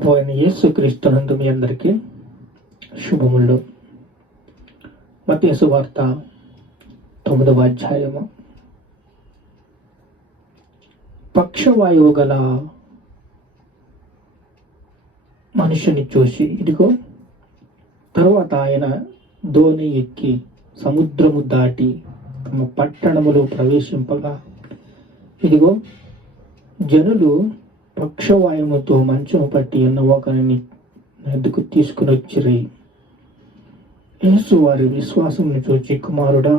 ప్రభు అయిన యేసుక్రీస్తునందు మీ అందరికీ శుభములు. మత్తయి సువార్త 9వ అధ్యాయము. పక్షవాయువు గల మనుషుని చూసి, ఇదిగో, తరువాత ఆయన దోణి ఎక్కి సముద్రము దాటి తమ పట్టణములో ప్రవేశింపగా, ఇదిగో, జనులు పక్షవాయువుతో మంచము పట్టి ఉన్న ఒకరిని నదుకు తీసుకుని వచ్చిరి. యేసు వారి విశ్వాసమును చూచి, కుమారుడా,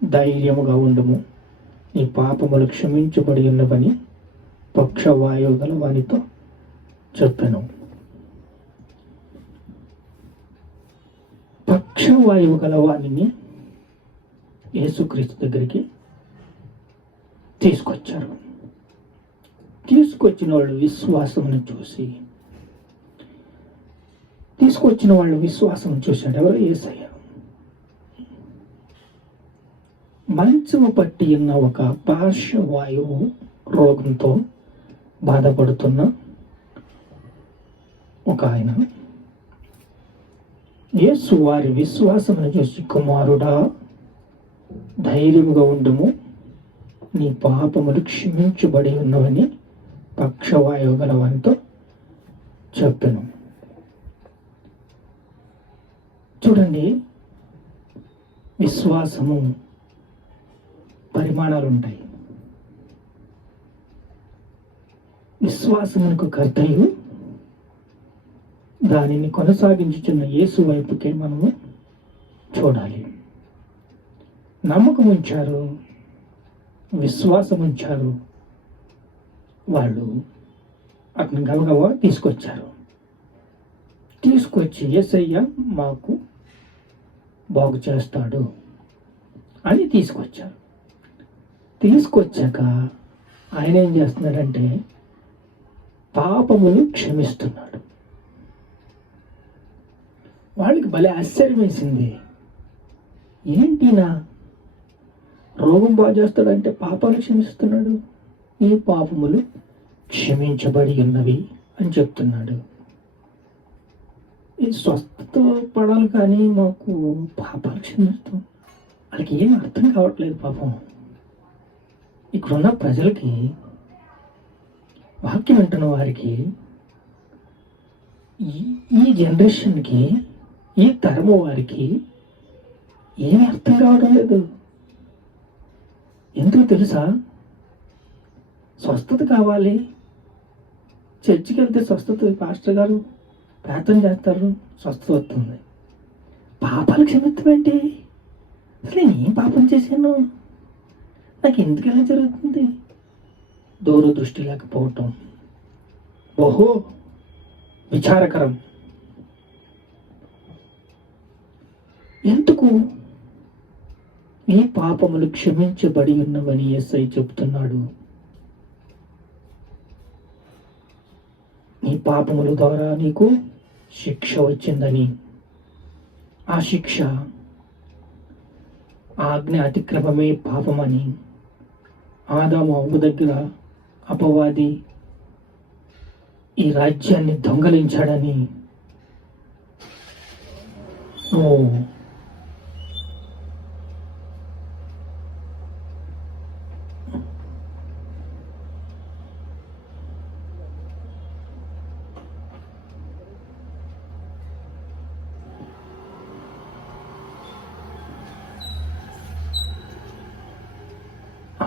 ధైర్యముగా ఉండుము, నీ పాపములు క్షమించబడి ఉన్నవని పక్షవాయువు గల వానితో చెప్పెను. పక్షవాయువు గల వాణిని యేసుక్రీస్తు దగ్గరికి తీసుకొచ్చారు. తీసుకొచ్చిన వాళ్ళు విశ్వాసమును చూశాడు. ఎవరు? యేసయ్య. మంచము పట్టి ఉన్న ఒక పార్శ్వవాయువు రోగంతో బాధపడుతున్న ఒక ఆయన యేసు వారి విశ్వాసమును చూసి, కుమారుడా, ధైర్యముగా ఉండుము, నీ పాపములు క్షమించబడి ఉన్నవని పక్షవాయువు గల వానితో చెప్పెను. చూడండి, విశ్వాసము పరిమాణాలు ఉంటాయి. విశ్వాసమునకు కర్తయు దానిని కొనసాగించుచున్న యేసు వైపుకే మనము చూడాలి. నమ్మకం ఉంచారు, విశ్వాసం ఉంచారు. వాళ్ళు అతను గబగబా తీసుకొచ్చి యేసయ్య మాకు బాగు చేస్తాడు అని తీసుకొచ్చాక ఆయన ఏం చేస్తున్నాడంటే పాపములు క్షమిస్తున్నాడు. వాళ్ళకి భలే ఆశ్చర్యం వేసింది. ఏంటినా రోగం బాగు చేస్తాడంటే పాపాలు క్షమిస్తున్నాడు, ఈ పాపములు క్షమించబడి ఉన్నవి అని చెప్తున్నాడు. ఈ స్వస్థత పడాలి కానీ మాకు పాపాలు క్షమిస్తాం, వాళ్ళకి ఏం అర్థం కావట్లేదు. పాపం ఇక్కడున్న ప్రజలకి, వాక్యం వింటున్న వారికి, ఈ జనరేషన్కి, ఈ తరము వారికి ఏమి అర్థం కావడం లేదు. ఎందుకు తెలుసా? స్వస్థత కావాలి, చర్చికి వెళ్తే స్వస్థత, పాస్టర్ గారు ప్రార్థన చేస్తారు, స్వస్థత వస్తుంది. పాపాలు క్షమిస్తామేంటి? అసలు నేను ఏం పాపం చేశాను, నాకు ఎందుకు ఎలా జరుగుతుంది? దూరదృష్టి లేకపోవటం బహు విచారకరం. ఎందుకు? నీ పాపములు క్షమించబడి ఉన్నవని యేసయ్య చెప్తున్నాడు. నీ పాపముల ద్వారా నీకు శిక్ష వచ్చిందని. ఆ శిక్ష ఆజ్ఞ అతిక్రమమే పాపమని, ఆదాము అవ్వ దగ్గర అపవాది ఈ రాజ్యాన్ని దొంగలించాడని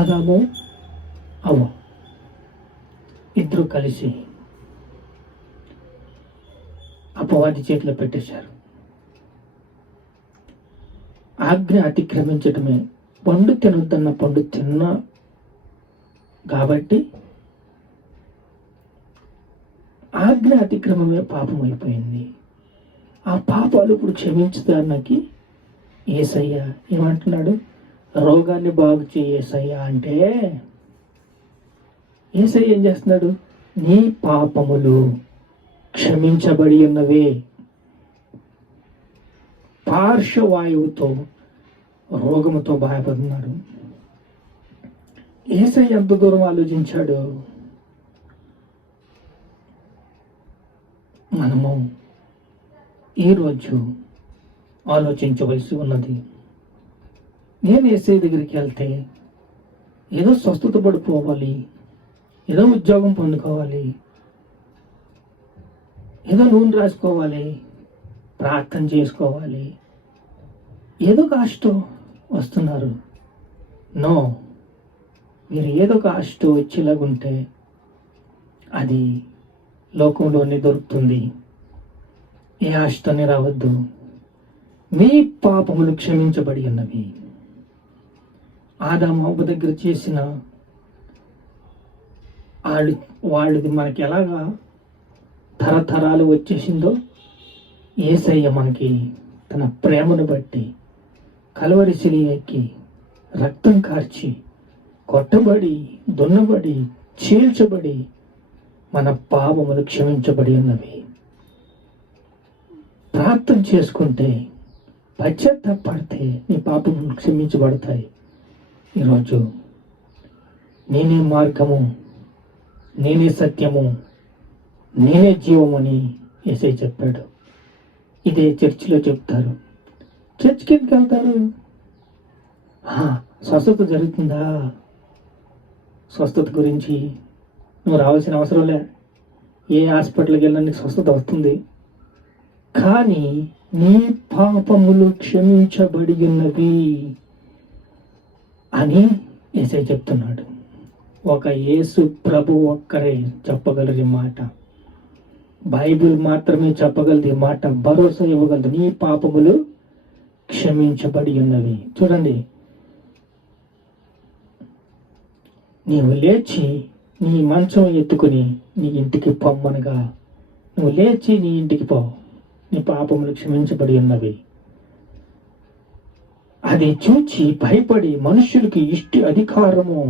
ఆదాము అవ్వ ఇద్దరు కలిసి అపవాది చేతిలో పెట్టేశారు. ఆజ్ఞ అతిక్రమించటమే, పండు తినొద్దన్న పండు తిన్నా కాబట్టి ఆజ్ఞ అతిక్రమమే పాపం అయిపోయింది. ఆ పాపాలు ఇప్పుడు క్షమించడానికి యేసయ్య ఏమంటున్నాడు? రోగాన్ని బాగు చేయేసయ్యా అంటే యేసయ్య ఏం చేస్తున్నాడు? నీ పాపములు క్షమించబడి ఉన్నవే. పార్శ్వవాయువుతో రోగముతో బాధపడుతున్నాడు. యేసయ్య ఎంత దూరం ఆలోచించాడు. మనము ఈరోజు ఆలోచించవలసి ఉన్నది. నేను యేసయ్య దగ్గరికి వెళ్తే ఏదో స్వస్థత పడిపోవాలి, ఏదో ఉద్యోగం పొందుకోవాలి, ఏదో నూనె రాసుకోవాలి, ప్రార్థన చేసుకోవాలి, ఏదో ఒక ఆశతో వస్తున్నారు. నో, మీరు ఏదో ఒక ఆశతో వచ్చేలాగుంటే అది లోకంలోనే దొరుకుతుంది. ఏ ఆశతోనే రావద్దు. మీ పాపములు క్షమించబడి ఉన్నవి. ఆదాము హవ్వ దగ్గర చేసిన వాళ్ళది మనకి ఎలాగా తరతరాలు వచ్చేసిందో, యేసయ్య మనకి తన ప్రేమను బట్టి కలువరి శిలువ ఎక్కి రక్తం కార్చి కొట్టబడి దున్నబడి చీల్చబడి మన పాపములు క్షమించబడి ఉన్నవి. ప్రార్థన చేసుకుంటే, పశ్చాత్తాపడితే నీ పాపములు క్షమించబడతాయి. ఈరోజు నేనే మార్గము, నేనే సత్యము, నేనే జీవమని యేసయ్య చెప్పాడు. ఇదే చర్చిలో చెప్తారు. చర్చికి ఎందుకు వెళ్తారు? స్వస్థత జరుగుతుందా? స్వస్థత గురించి నువ్వు రావాల్సిన అవసరం లే. ఏ హాస్పిటల్కి వెళ్ళినా నీకు స్వస్థత వస్తుంది. కానీ నీ పాపములు క్షమించబడి ఉన్నవి అని యేసయ్య చెప్తున్నాడు. ఒక యేసు ప్రభు ఒక్కరే చెప్పగలరు ఈ మాట. బైబిల్ మాత్రమే చెప్పగలదు ఈ మాట, భరోసా ఇవ్వగలదు. నీ పాపములు క్షమించబడి ఉన్నవి. చూడండి, నీవు లేచి నీ మంచం ఎత్తుకుని నీ ఇంటికి పొమ్మనగా, నువ్వు లేచి నీ ఇంటికి పో, నీ పాపములు క్షమించబడి ఉన్నవి. అది చూచి భయపడి మనుషులకి ఇష్టి అధికారము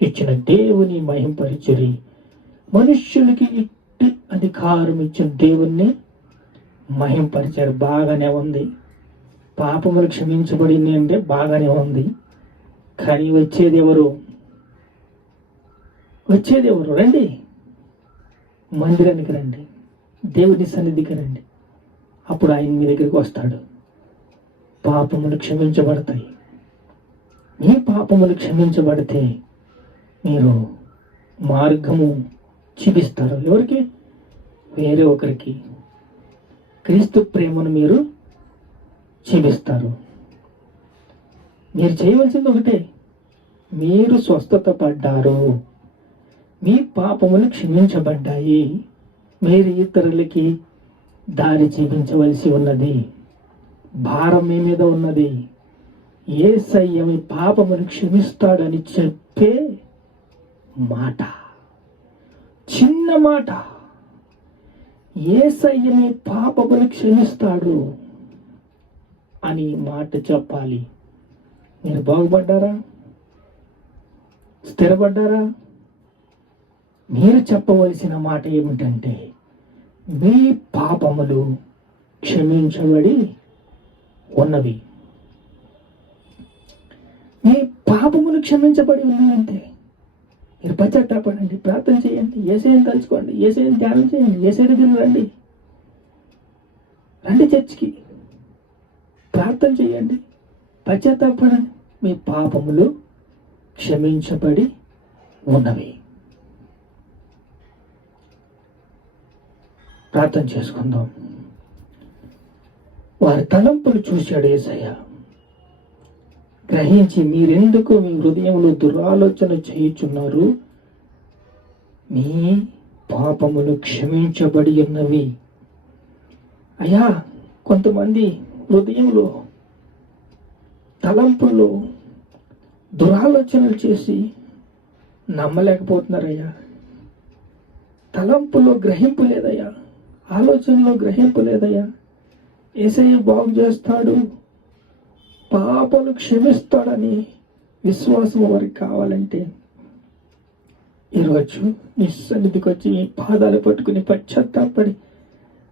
ఇచ్చిన దేవుని మహింపరిచరి. మనుష్యులకి ఇట్టి అధికారం ఇచ్చిన దేవుణ్ణి మహింపరిచారు. బాగానే ఉంది. పాపములు క్షమించబడింది అంటే బాగానే ఉంది. కానీ వచ్చేదెవరు? రండి, మందిరానికి రండి, దేవుని సన్నిధికి రండి. అప్పుడు ఆయన మీ దగ్గరికి వస్తాడు. పాపములు క్షమించబడతాయి. మీ పాపములు క్షమించబడితే మీరు మార్గము చూపిస్తారు. ఎవరికి? వేరే ఒకరికి క్రీస్తు ప్రేమను మీరు చూపిస్తారు. మీరు చేయవలసింది ఒకటే, మీరు స్వస్థత పడ్డారు, మీ పాపములు క్షమించబడ్డాయి, మీరు ఇతరులకి దారి చూపించవలసి ఉన్నది. భారం మీ మీద ఉన్నది. యేసయ్య మీ పాపములు క్షమిస్తాడని చెప్పే మాట, చిన్న మాట. యేసయ్య మీ పాపములు క్షమిస్తాడు అని మాట చెప్పాలి. మీరు బాగుపడ్డారా? స్థిరపడ్డారా? మీరు చెప్పవలసిన మాట ఏమిటంటే, మీ పాపములు క్షమించబడి ఉన్నవి. మీ పాపములు క్షమించబడి ఉన్నాయంటే మీరు పశ్చాత్తాపడండి, ప్రార్థన చేయండి, యేసయ్యను తలుచుకోండి, యేసయ్యను ధ్యానం చేయండి, యేసయ్య దగ్గరికి రండి చర్చికి, ప్రార్థన చేయండి, పశ్చాత్తాపడండి. మీ పాపములు క్షమించబడి ఉన్నవి. ప్రార్థన చేసుకుందాం. వారి తలంపులు చూశాడు యేసయ్య. గ్రహించి, మీరెందుకు మీ హృదయంలో దురాలోచన చేయుచున్నారు? మీ పాపములు క్షమించబడి ఉన్నవి. అయ్యా, కొంతమంది హృదయంలో తలంపుల్లో దురాలోచనలు చేసి నమ్మలేకపోతున్నారయ్యా. తలంపులో గ్రహింపు లేదయ్యా, ఆలోచనలో గ్రహింపు లేదయ్యా. యేసయ్య బాగు చేస్తాడు, పాపలు క్షమిస్తాడని విశ్వాసం వారికి కావాలంటే ఈరోజు నీ సన్నిధికి వచ్చి నీ పాదాలు పట్టుకుని పశ్చాత్తాపడి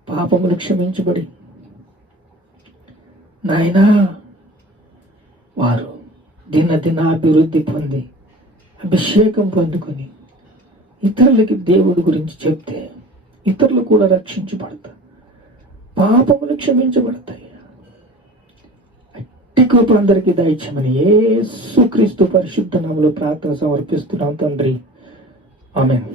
పాపములు క్షమించబడి, నాయనా, వారు దినాభివృద్ధి పొంది అభిషేకం పొందుకొని ఇతరులకి దేవుడి గురించి చెప్తే ఇతరులు కూడా రక్షించబడతారు, పాపములు క్షమించబడతాయి. అట్టి కృప అందరికీ దయచేయమని యేసుక్రీస్తు పరిశుద్ధ నామములో ప్రార్థన సమర్పిస్తున్నాం తండ్రి. ఆమేన్.